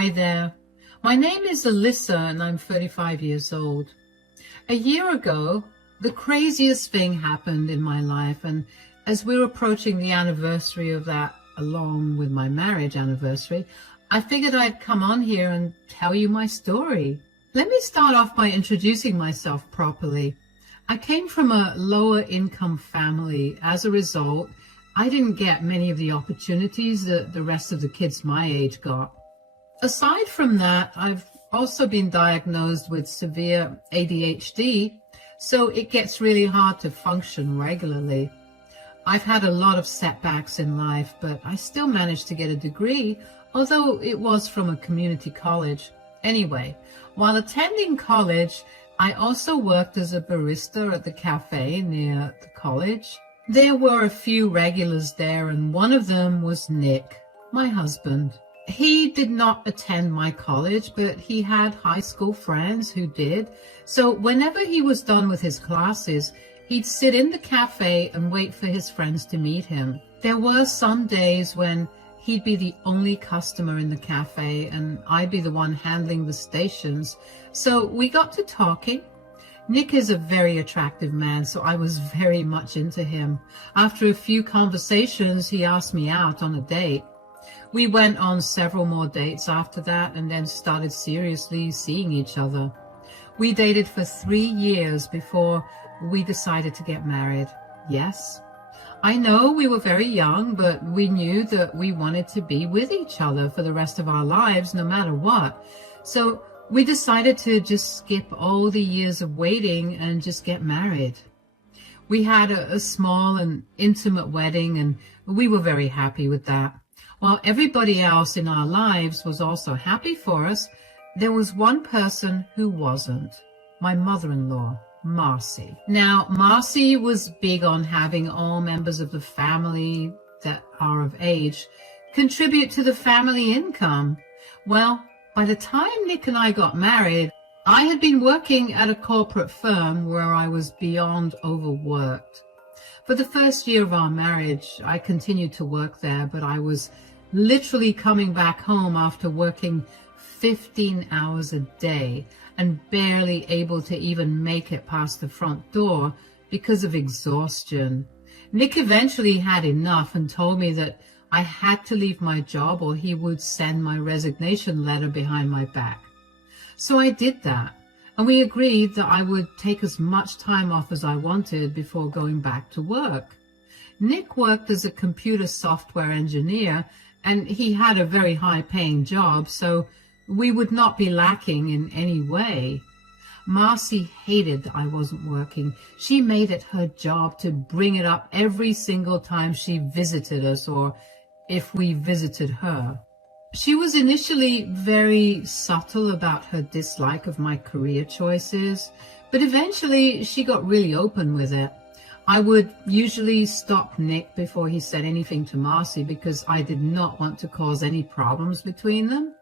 Hi there. My name is Alyssa and I'm 35 years old. A year ago, the craziest thing happened in my life, and as we're approaching the anniversary of that, along with my marriage anniversary, I figured I'd come on here and tell you my story. Let me start off by introducing myself properly. I came from a lower income family. As a result, I didn't get many of the opportunities that the rest of the kids my age got. Aside from that, I've also been diagnosed with severe ADHD, so it gets really hard to function regularly. I've had a lot of setbacks in life, but I still managed to get a degree, although it was from a community college. Anyway, while attending college, I also worked as a barista at the cafe near the college. There were a few regulars there, and one of them was Nick, my husband. He did not attend my college, but he had high school friends who did. So whenever he was done with his classes, he'd sit in the cafe and wait for his friends to meet him. There were some days when he'd be the only customer in the cafe and I'd be the one handling the stations. So we got to talking. Nick is a very attractive man, so I was very much into him. After a few conversations, he asked me out on a date. We went on several more dates after that and then started seriously seeing each other. We dated for 3 years before we decided to get married. Yes, I know we were very young, but we knew that we wanted to be with each other for the rest of our lives, no matter what. So we decided to just skip all the years of waiting and just get married. We had a small and intimate wedding, and we were very happy with that. While everybody else in our lives was also happy for us, there was one person who wasn't. My mother-in-law, Marcy. Now, Marcy was big on having all members of the family that are of age contribute to the family income. Well, by the time Nick and I got married, I had been working at a corporate firm where I was beyond overworked. For the first year of our marriage, I continued to work there, but I was literally coming back home after working 15 hours a day and barely able to even make it past the front door because of exhaustion. Nick eventually had enough and told me that I had to leave my job or he would send my resignation letter behind my back. So I did that, and we agreed that I would take as much time off as I wanted before going back to work. Nick worked as a computer software engineer, and he had a very high-paying job, so we would not be lacking in any way. Marcy hated that I wasn't working. She made it her job to bring it up every single time she visited us or if we visited her. She was initially very subtle about her dislike of my career choices, but eventually she got really open with it. I would usually stop Nick before he said anything to Marcy because I did not want to cause any problems between them.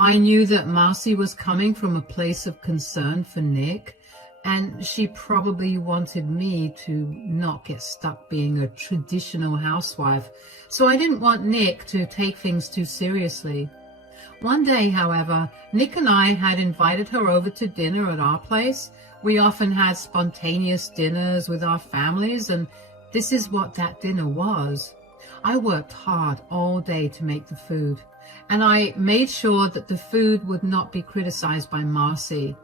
I knew that Marcy was coming from a place of concern for Nick, and she probably wanted me to not get stuck being a traditional housewife, so I didn't want Nick to take things too seriously. One day, however, Nick and I had invited her over to dinner at our place. We often had spontaneous dinners with our families, and this is what that dinner was. I worked hard all day to make the food, and I made sure that the food would not be criticized by Marcy.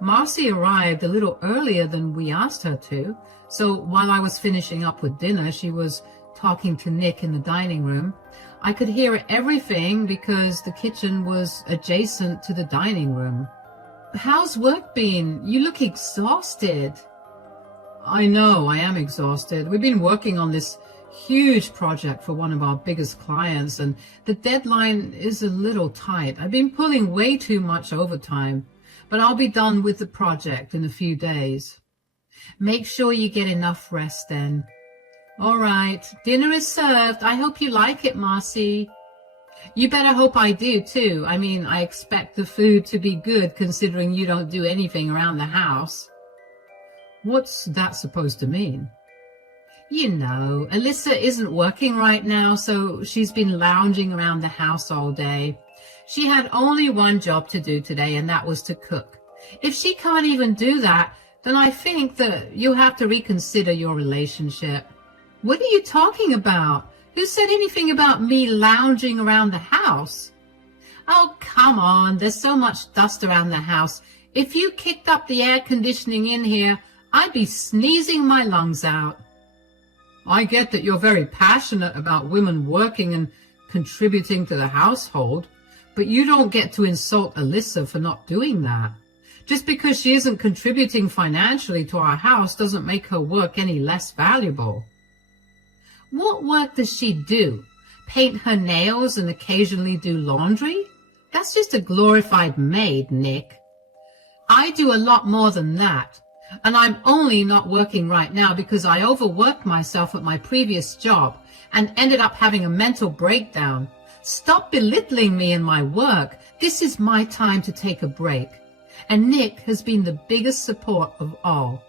Marcy arrived a little earlier than we asked her to, so while I was finishing up with dinner, she was talking to Nick in the dining room. I could hear everything because the kitchen was adjacent to the dining room. "How's work been? You look exhausted." "I know, I am exhausted. We've been working on this huge project for one of our biggest clients, and the deadline is a little tight. I've been pulling way too much overtime, but I'll be done with the project in a few days." "Make sure you get enough rest then." "All right, dinner is served. I hope you like it, Marcy." "You better hope I do too. I mean, I expect the food to be good considering you don't do anything around the house." "What's that supposed to mean?" "You know, Alyssa isn't working right now, so she's been lounging around the house all day. She had only one job to do today, and that was to cook. If she can't even do that, then I think that you have to reconsider your relationship. What are you talking about? Who said anything about me lounging around the house? Oh, come on. There's so much dust around the house. If you kicked up the air conditioning in here, I'd be sneezing my lungs out. I get that you're very passionate about women working and contributing to the household, but you don't get to insult Alyssa for not doing that. Just because she isn't contributing financially to our house doesn't make her work any less valuable. What work does she do? Paint her nails and occasionally do laundry? That's just a glorified maid, Nick. I do a lot more than that. And I'm only not working right now because I overworked myself at my previous job and ended up having a mental breakdown. Stop belittling me and my work. This is my time to take a break. And Nick has been the biggest support of all.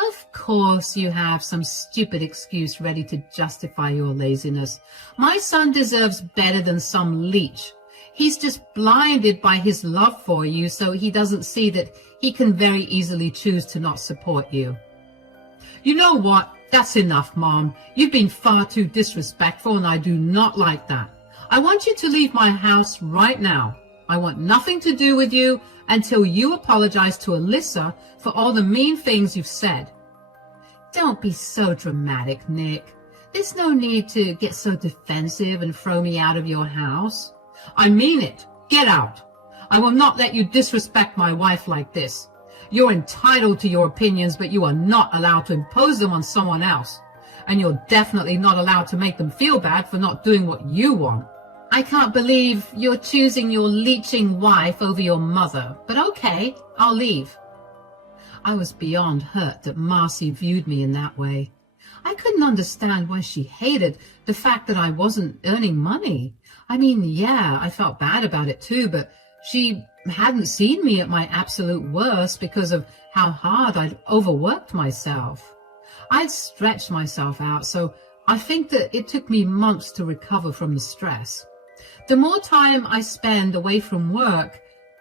Of course you have some stupid excuse ready to justify your laziness. My son deserves better than some leech. He's just blinded by his love for you, so he doesn't see that he can very easily choose to not support you. You know what? That's enough, Mom. You've been far too disrespectful, and I do not like that. I want you to leave my house right now. I want nothing to do with you until you apologize to Alyssa for all the mean things you've said. Don't be so dramatic, Nick. There's no need to get so defensive and throw me out of your house. I mean it. Get out. I will not let you disrespect my wife like this. You're entitled to your opinions, but you are not allowed to impose them on someone else. And you're definitely not allowed to make them feel bad for not doing what you want. I can't believe you're choosing your leeching wife over your mother, but okay, I'll leave. I was beyond hurt that Marcy viewed me in that way. I couldn't understand why she hated the fact that I wasn't earning money. I mean, yeah, I felt bad about it too, but she hadn't seen me at my absolute worst because of how hard I'd overworked myself. I'd stretched myself out, so I think that it took me months to recover from the stress. The more time I spend away from work,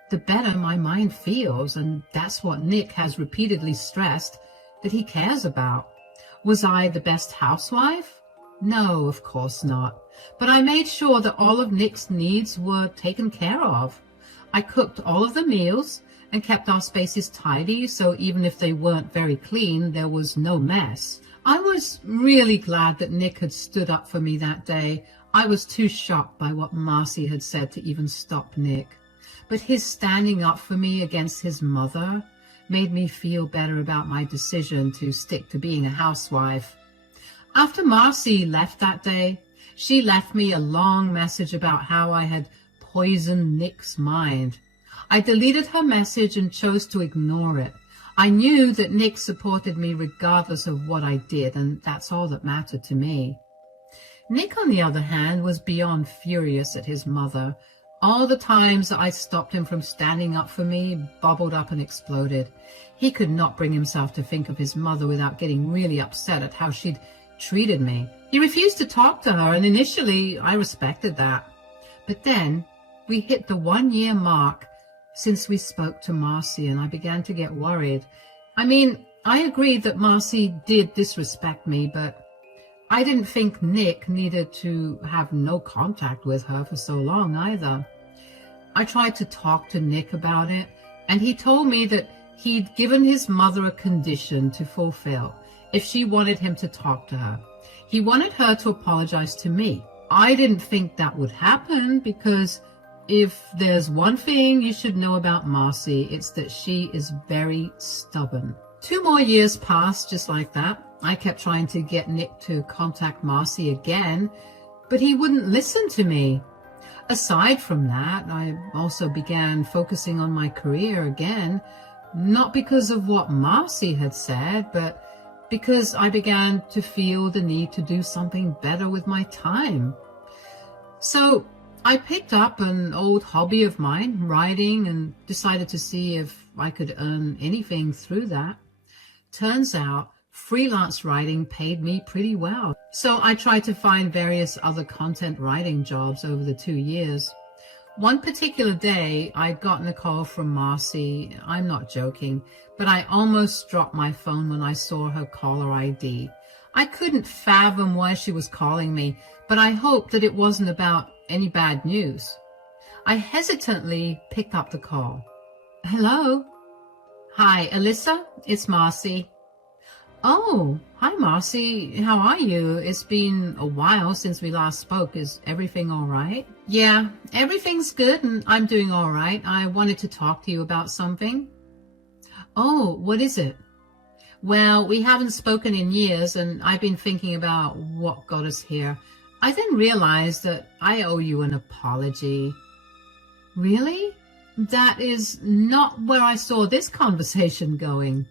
the better my mind feels, and that's what Nick has repeatedly stressed that he cares about. Was I the best housewife? No, of course not. But I made sure that all of Nick's needs were taken care of. I cooked all of the meals and kept our spaces tidy, so even if they weren't very clean, there was no mess. I was really glad that Nick had stood up for me that day. I was too shocked by what Marcy had said to even stop Nick. But his standing up for me against his mother made me feel better about my decision to stick to being a housewife. After Marcy left that day, she left me a long message about how I had poisoned Nick's mind. I deleted her message and chose to ignore it. I knew that Nick supported me regardless of what I did, and that's all that mattered to me. Nick, on the other hand, was beyond furious at his mother. All the times that I stopped him from standing up for me bubbled up and exploded. He could not bring himself to think of his mother without getting really upset at how she'd treated me. He refused to talk to her, and initially I respected that. But then we hit the 1-year mark since we spoke to Marcy, and I began to get worried. I mean, I agreed that Marcy did disrespect me, but I didn't think Nick needed to have no contact with her for so long either. I tried to talk to Nick about it, and he told me that he'd given his mother a condition to fulfill if she wanted him to talk to her. He wanted her to apologize to me. I didn't think that would happen because if there's one thing you should know about Marcy, it's that she is very stubborn. 2 more years passed just like that. I kept trying to get Nick to contact Marcy again, but he wouldn't listen to me. Aside from that, I also began focusing on my career again, not because of what Marcy had said, but because I began to feel the need to do something better with my time. So I picked up an old hobby of mine, writing, and decided to see if I could earn anything through that. Turns out freelance writing paid me pretty well. So I tried to find various other content writing jobs over the 2 years. One particular day, I'd gotten a call from Marcy. I'm not joking, but I almost dropped my phone when I saw her caller ID. I couldn't fathom why she was calling me, but I hoped that it wasn't about any bad news. I hesitantly picked up the call. Hello? Hi, Alyssa, it's Marcy. Oh, hi Marcy, how are you? It's been a while since we last spoke. Is everything all right? Yeah, everything's good and I'm doing all right. I wanted to talk to you about something. Oh, what is it? Well, we haven't spoken in years and I've been thinking about what got us here. I then realized that I owe you an apology. Really? That is not where I saw this conversation going.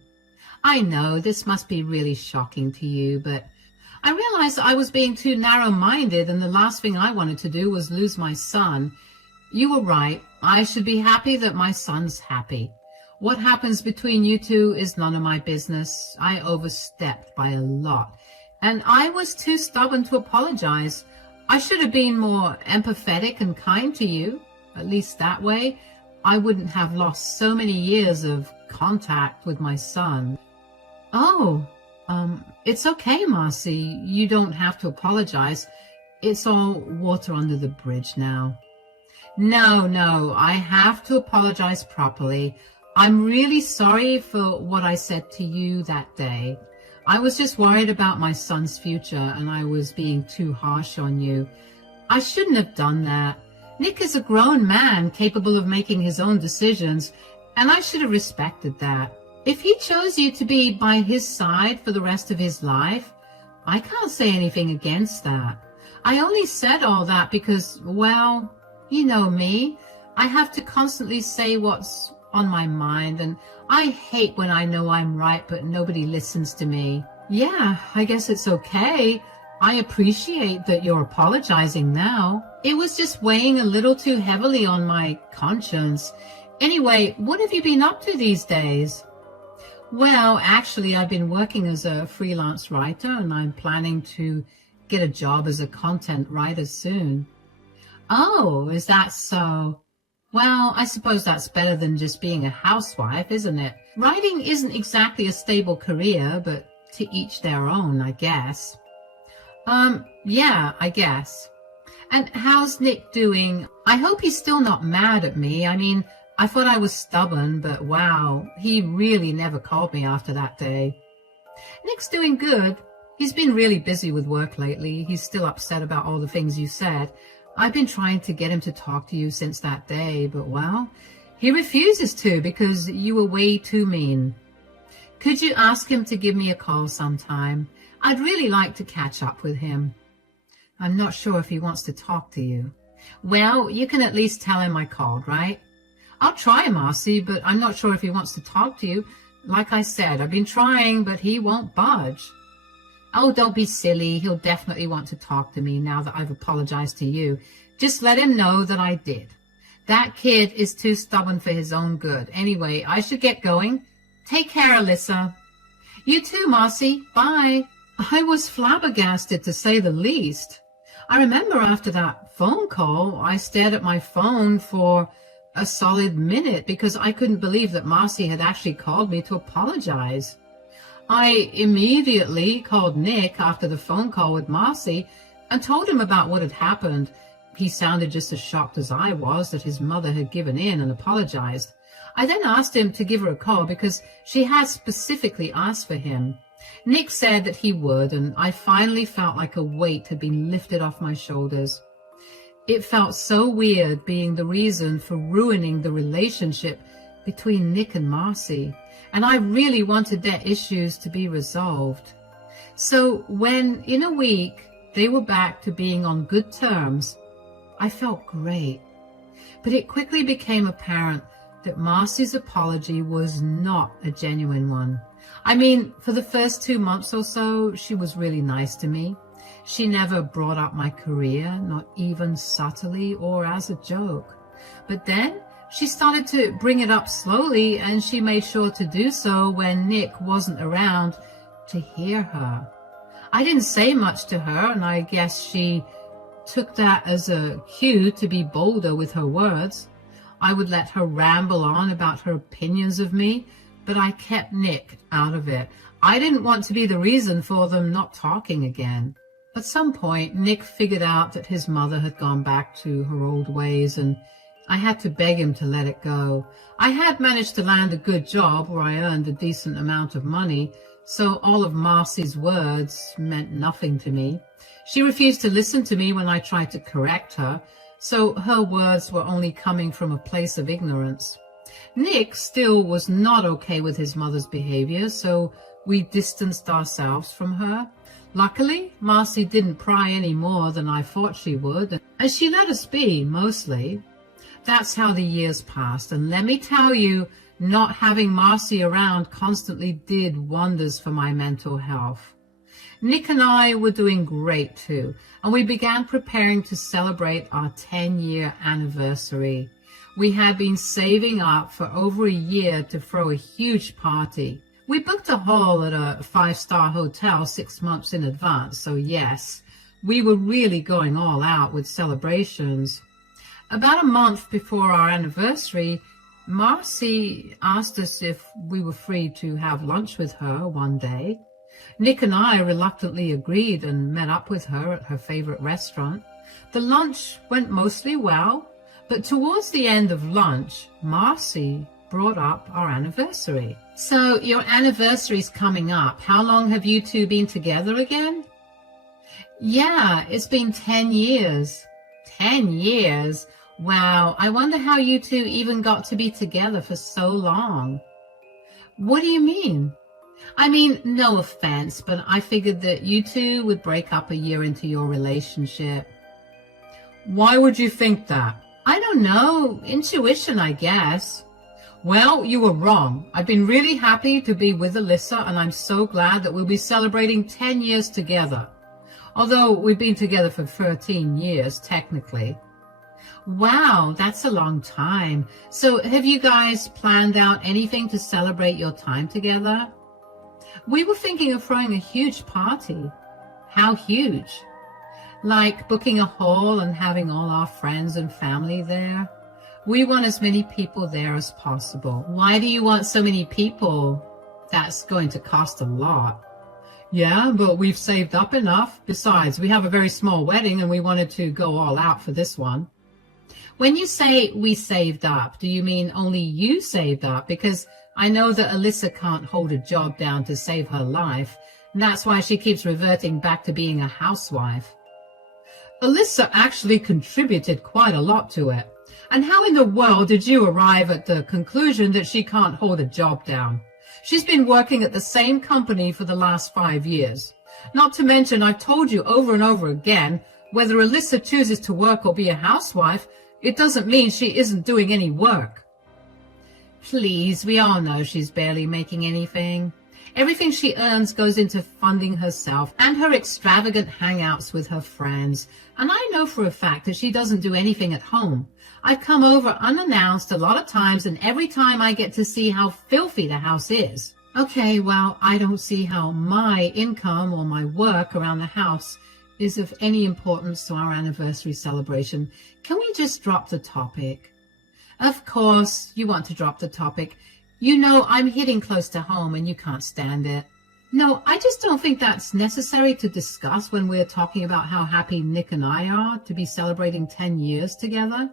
I know this must be really shocking to you, but I realized I was being too narrow-minded and the last thing I wanted to do was lose my son. You were right. I should be happy that my son's happy. What happens between you two is none of my business. I overstepped by a lot, and I was too stubborn to apologize. I should have been more empathetic and kind to you. At least that way, I wouldn't have lost so many years of contact with my son. Oh, it's okay, Marcy. You don't have to apologize. It's all water under the bridge now. No, I have to apologize properly. I'm really sorry for what I said to you that day. I was just worried about my son's future and I was being too harsh on you. I shouldn't have done that. Nick is a grown man capable of making his own decisions, and I should have respected that. If he chose you to be by his side for the rest of his life, I can't say anything against that. I only said all that because, well, you know me. I have to constantly say what's on my mind, and I hate when I know I'm right but nobody listens to me. Yeah, I guess it's okay. I appreciate that you're apologizing now. It was just weighing a little too heavily on my conscience. Anyway, what have you been up to these days? Well, actually, I've been working as a freelance writer and I'm planning to get a job as a content writer soon. Oh, is that so? Well, I suppose that's better than just being a housewife, isn't it? Writing isn't exactly a stable career, but to each their own, I guess. Yeah, I guess. And how's Nick doing? I hope he's still not mad at me. I mean, I thought I was stubborn, but wow, he really never called me after that day. Nick's doing good. He's been really busy with work lately. He's still upset about all the things you said. I've been trying to get him to talk to you since that day, but well, he refuses to because you were way too mean. Could you ask him to give me a call sometime? I'd really like to catch up with him. I'm not sure if he wants to talk to you. Well, you can at least tell him I called, right? I'll try, Marcy, but I'm not sure if he wants to talk to you. Like I said, I've been trying, but he won't budge. Oh, don't be silly. He'll definitely want to talk to me now that I've apologized to you. Just let him know that I did. That kid is too stubborn for his own good. Anyway, I should get going. Take care, Alyssa. You too, Marcy. Bye. I was flabbergasted, to say the least. I remember after that phone call, I stared at my phone for a solid minute because I couldn't believe that Marcy had actually called me to apologize. I immediately called Nick after the phone call with Marcy and told him about what had happened. He sounded just as shocked as I was that his mother had given in and apologized. I then asked him to give her a call because she had specifically asked for him. Nick said that he would, and I finally felt like a weight had been lifted off my shoulders. It felt so weird being the reason for ruining the relationship between Nick and Marcy, and I really wanted their issues to be resolved. So when, in a week, they were back to being on good terms, I felt great. But it quickly became apparent that Marcy's apology was not a genuine one. I mean, for the first 2 months or so, she was really nice to me. She never brought up my career, not even subtly or as a joke. But then she started to bring it up slowly, and she made sure to do so when Nick wasn't around to hear her. I didn't say much to her, and I guess she took that as a cue to be bolder with her words. I would let her ramble on about her opinions of me, but I kept Nick out of it. I didn't want to be the reason for them not talking again. At some point, Nick figured out that his mother had gone back to her old ways, and I had to beg him to let it go. I had managed to land a good job where I earned a decent amount of money, so all of Marcy's words meant nothing to me. She refused to listen to me when I tried to correct her, so her words were only coming from a place of ignorance. Nick still was not okay with his mother's behavior, so we distanced ourselves from her. Luckily, Marcy didn't pry any more than I thought she would, and she let us be, mostly. That's how the years passed, and let me tell you, not having Marcy around constantly did wonders for my mental health. Nick and I were doing great too, and we began preparing to celebrate our 10-year anniversary. We had been saving up for over a year to throw a huge party. We booked a hall at a 5-star hotel 6 months in advance, so yes, we were really going all out with celebrations. About a month before our anniversary, Marcy asked us if we were free to have lunch with her one day. Nick and I reluctantly agreed and met up with her at her favorite restaurant. The lunch went mostly well, but towards the end of lunch, Marcy brought up our anniversary. So your anniversary's coming up. How long have you two been together again? Yeah, it's been 10 years. 10 years? Wow, I wonder how you two even got to be together for so long. What do you mean? I mean, no offense, but I figured that you two would break up a year into your relationship. Why would you think that? I don't know. Intuition, I guess. Well, you were wrong. I've been really happy to be with Alyssa, and I'm so glad that we'll be celebrating 10 years together. Although we've been together for 13 years, technically. Wow, that's a long time. So have you guys planned out anything to celebrate your time together? We were thinking of throwing a huge party. How huge? Like booking a hall and having all our friends and family there. We want as many people there as possible. Why do you want so many people? That's going to cost a lot. Yeah, but we've saved up enough. Besides, we have a very small wedding and we wanted to go all out for this one. When you say we saved up, do you mean only you saved up? Because I know that Alyssa can't hold a job down to save her life, and that's why she keeps reverting back to being a housewife. Alyssa actually contributed quite a lot to it. And how in the world did you arrive at the conclusion that she can't hold a job down? She's been working at the same company for the last 5 years. Not to mention, I've told you over and over again, whether Alyssa chooses to work or be a housewife, it doesn't mean she isn't doing any work. Please, we all know she's barely making anything. Everything she earns goes into funding herself and her extravagant hangouts with her friends. And I know for a fact that she doesn't do anything at home. I've come over unannounced a lot of times, and every time I get to see how filthy the house is. Okay, well, I don't see how my income or my work around the house is of any importance to our anniversary celebration. Can we just drop the topic? Of course, you want to drop the topic. You know I'm hitting close to home and you can't stand it. No, I just don't think that's necessary to discuss when we're talking about how happy Nick and I are to be celebrating 10 years together.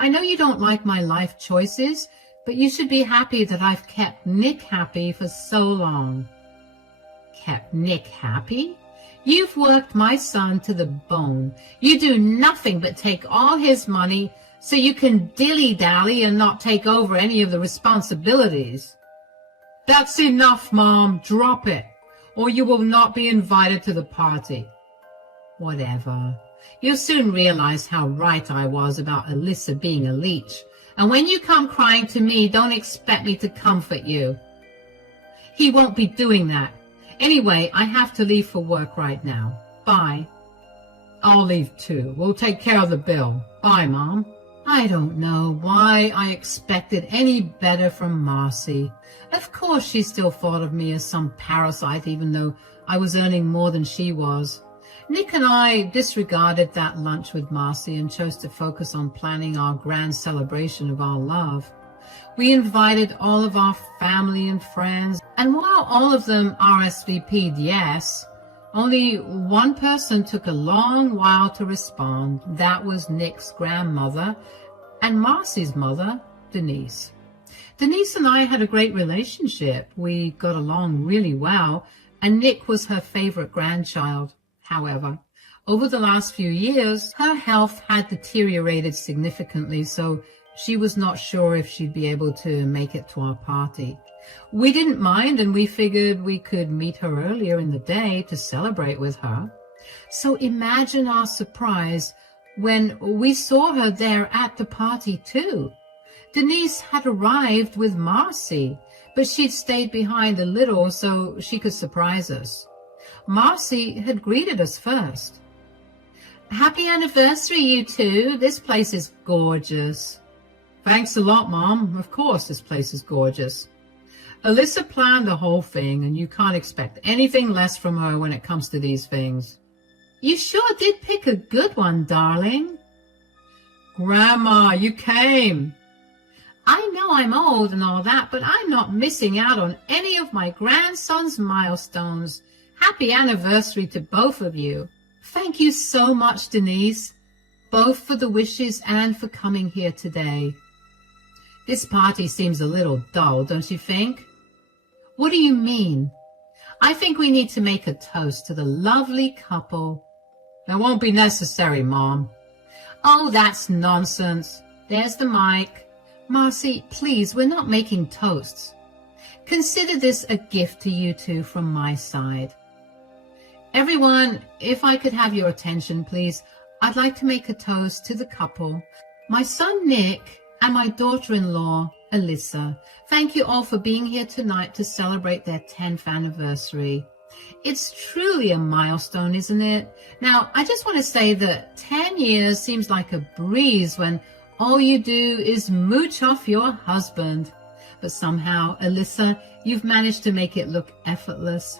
I know you don't like my life choices, but you should be happy that I've kept Nick happy for so long. Kept Nick happy? You've worked my son to the bone. You do nothing but take all his money so you can dilly-dally and not take over any of the responsibilities. That's enough, Mom. Drop it, or you will not be invited to the party. Whatever. You'll soon realize how right I was about Alyssa being a leech. And when you come crying to me, don't expect me to comfort you. He won't be doing that. Anyway, I have to leave for work right now. Bye. I'll leave too. We'll take care of the bill. Bye, Mom. I don't know why I expected any better from Marcy. Of course she still thought of me as some parasite, even though I was earning more than she was. Nick and I disregarded that lunch with Marcy and chose to focus on planning our grand celebration of our love. We invited all of our family and friends, and while all of them RSVP'd yes, only one person took a long while to respond. That was Nick's grandmother and Marcy's mother, Denise. Denise and I had a great relationship. We got along really well, and Nick was her favorite grandchild. However, over the last few years, her health had deteriorated significantly, so she was not sure if she'd be able to make it to our party. We didn't mind, and we figured we could meet her earlier in the day to celebrate with her. So imagine our surprise when we saw her there at the party too. Denise had arrived with Marcy, but she'd stayed behind a little so she could surprise us. Marcy had greeted us first. "Happy anniversary, you two. This place is gorgeous." "Thanks a lot, Mom. Of course this place is gorgeous." Alyssa planned the whole thing, and you can't expect anything less from her when it comes to these things. "You sure did pick a good one, darling." "Grandma, you came." "I know I'm old and all that, but I'm not missing out on any of my grandson's milestones. Happy anniversary to both of you." "Thank you so much, Denise, both for the wishes and for coming here today." "This party seems a little dull, don't you think?" "What do you mean?" "I think we need to make a toast to the lovely couple." "That won't be necessary, Mom." "Oh, that's nonsense. There's the mic." "Marcy, please, we're not making toasts. Consider this a gift to you two from my side." "Everyone, if I could have your attention, please, I'd like to make a toast to the couple, my son Nick and my daughter-in-law, Alyssa. Thank you all for being here tonight to celebrate their 10th anniversary. It's truly a milestone, isn't it? Now, I just want to say that 10 years seems like a breeze when all you do is mooch off your husband. But somehow, Alyssa, you've managed to make it look effortless.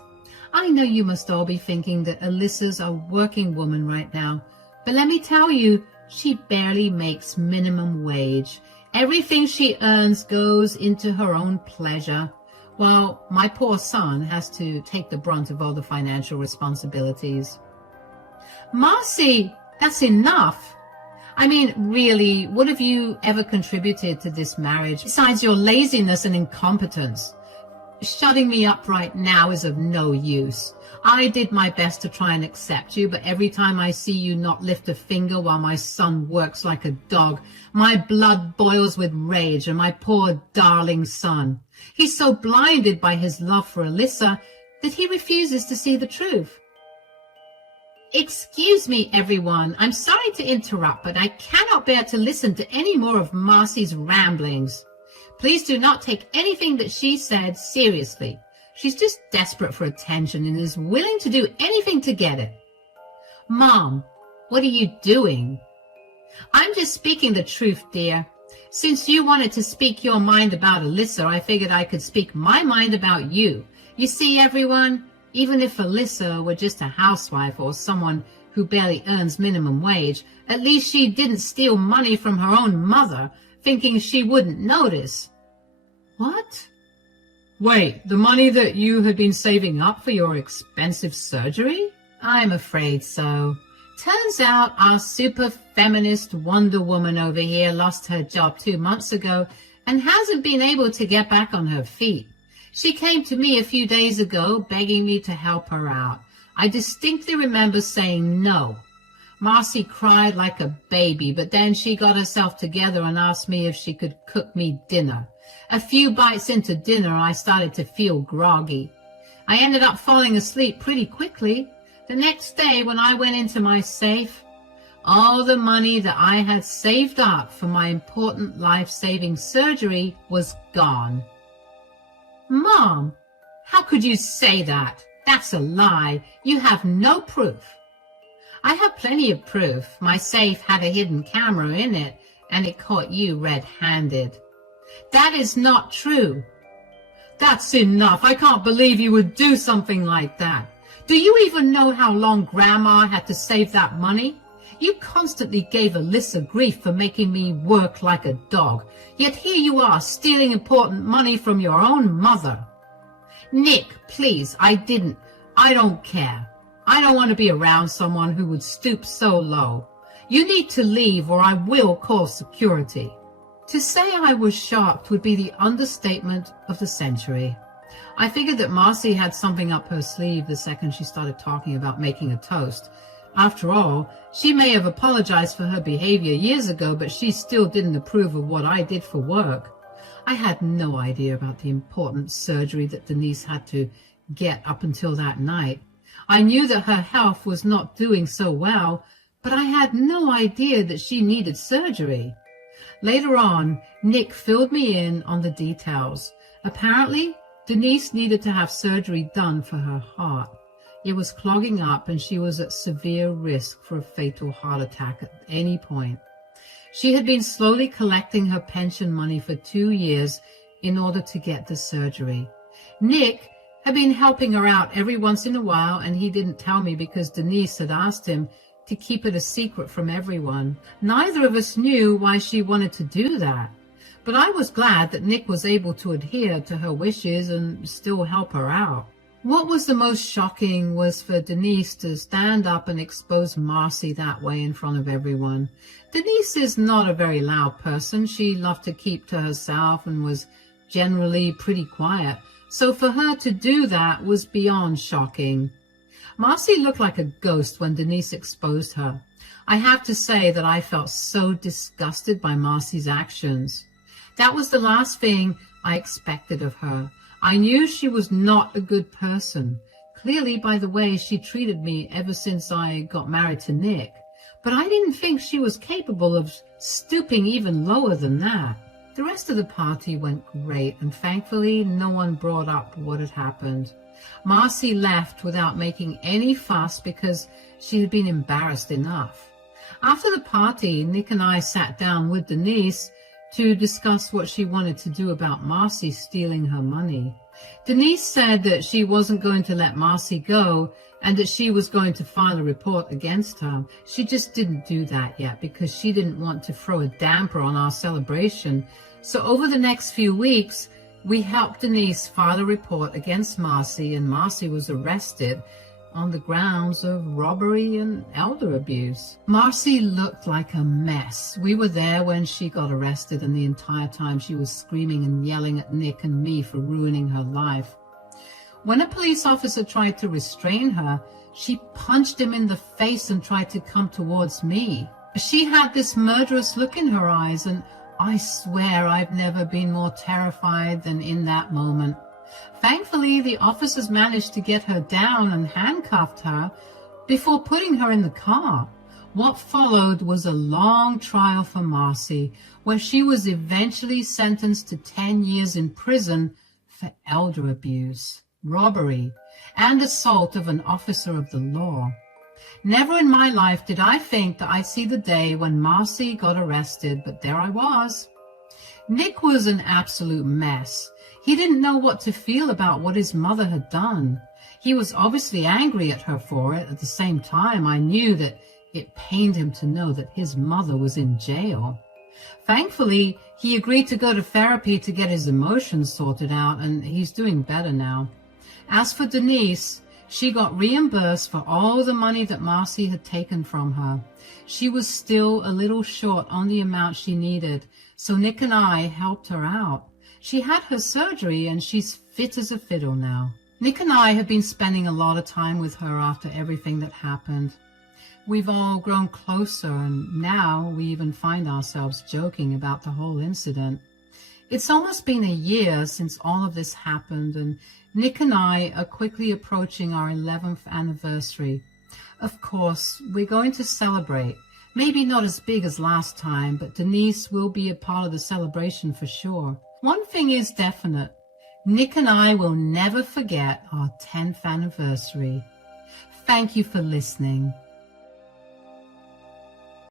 I know you must all be thinking that Alyssa's a working woman right now, but let me tell you, she barely makes minimum wage. Everything she earns goes into her own pleasure, while my poor son has to take the brunt of all the financial responsibilities." "Marcy, that's enough. I mean, really, what have you ever contributed to this marriage besides your laziness and incompetence? Shutting me up right now is of no use. I did my best to try and accept you, but every time I see you not lift a finger while my son works like a dog, my blood boils with rage, and my poor darling son. He's so blinded by his love for Alyssa that he refuses to see the truth." "Excuse me, everyone. I'm sorry to interrupt, but I cannot bear to listen to any more of Marcy's ramblings. Please do not take anything that she said seriously. She's just desperate for attention and is willing to do anything to get it." "Mom, what are you doing?" "I'm just speaking the truth, dear. Since you wanted to speak your mind about Alyssa, I figured I could speak my mind about you. You see, everyone, even if Alyssa were just a housewife or someone who barely earns minimum wage, at least she didn't steal money from her own mother, thinking she wouldn't notice." "What?" "Wait, the money that you had been saving up for your expensive surgery?" "I'm afraid so. Turns out our super feminist Wonder Woman over here lost her job 2 months ago and hasn't been able to get back on her feet. She came to me a few days ago begging me to help her out. I distinctly remember saying no. Marcy cried like a baby, but then she got herself together and asked me if she could cook me dinner. A few bites into dinner, I started to feel groggy. I ended up falling asleep pretty quickly. The next day, when I went into my safe, all the money that I had saved up for my important life-saving surgery was gone." "Mom, how could you say that? That's a lie. You have no proof." "I have plenty of proof. My safe had a hidden camera in it, and it caught you red-handed." "That is not true." "That's enough. I can't believe you would do something like that. Do you even know how long Grandma had to save that money? You constantly gave Alyssa grief for making me work like a dog, yet here you are stealing important money from your own mother. Nick, please, I don't care. I don't want to be around someone who would stoop so low. You need to leave or I will call security. To say I was shocked would be the understatement of the century. I figured that Marcy had something up her sleeve the second she started talking about making a toast. After all, she may have apologized for her behavior years ago, but she still didn't approve of what I did for work. I had no idea about the important surgery that Denise had to get up until that night. I knew that her health was not doing so well, but I had no idea that she needed surgery. Later on, Nick filled me in on the details. Apparently, Denise needed to have surgery done for her heart. It was clogging up and she was at severe risk for a fatal heart attack at any point. She had been slowly collecting her pension money for 2 years in order to get the surgery. Nick had been helping her out every once in a while, and he didn't tell me because Denise had asked him to keep it a secret from everyone. Neither of us knew why she wanted to do that, but I was glad that Nick was able to adhere to her wishes and still help her out. What was the most shocking was for Denise to stand up and expose Marcy that way in front of everyone. Denise is not a very loud person. She loved to keep to herself and was generally pretty quiet. So for her to do that was beyond shocking. Marcy looked like a ghost when Denise exposed her. I have to say that I felt so disgusted by Marcy's actions. That was the last thing I expected of her. I knew she was not a good person, clearly by the way she treated me ever since I got married to Nick. But I didn't think she was capable of stooping even lower than that. The rest of the party went great, and thankfully no one brought up what had happened. Marcy left without making any fuss because she had been embarrassed enough. After the party, Nick and I sat down with Denise to discuss what she wanted to do about Marcy stealing her money. Denise said that she wasn't going to let Marcy go and that she was going to file a report against her. She just didn't do that yet because she didn't want to throw a damper on our celebration. So over the next few weeks, we helped Denise file a report against Marcy, and Marcy was arrested on the grounds of robbery and elder abuse. Marcy looked like a mess. We were there when she got arrested, and the entire time she was screaming and yelling at Nick and me for ruining her life. When a police officer tried to restrain her, she punched him in the face and tried to come towards me. She had this murderous look in her eyes, and I swear I've never been more terrified than in that moment. Thankfully, the officers managed to get her down and handcuffed her before putting her in the car. What followed was a long trial for Marcy, where she was eventually sentenced to 10 years in prison for elder abuse, robbery, and assault of an officer of the law. Never in my life did I think that I'd see the day when Marcy got arrested, but there I was. Nick was an absolute mess. He didn't know what to feel about what his mother had done. He was obviously angry at her for it. At the same time, I knew that it pained him to know that his mother was in jail. Thankfully, he agreed to go to therapy to get his emotions sorted out, and he's doing better now. As for Denise, she got reimbursed for all the money that Marcy had taken from her. She was still a little short on the amount she needed, so Nick and I helped her out. She had her surgery and she's fit as a fiddle now. Nick and I have been spending a lot of time with her after everything that happened. We've all grown closer, and now we even find ourselves joking about the whole incident. It's almost been a year since all of this happened, and Nick and I are quickly approaching our 11th anniversary. Of course, we're going to celebrate. Maybe not as big as last time, but Denise will be a part of the celebration for sure. One thing is definite. Nick and I will never forget our 10th anniversary. Thank you for listening.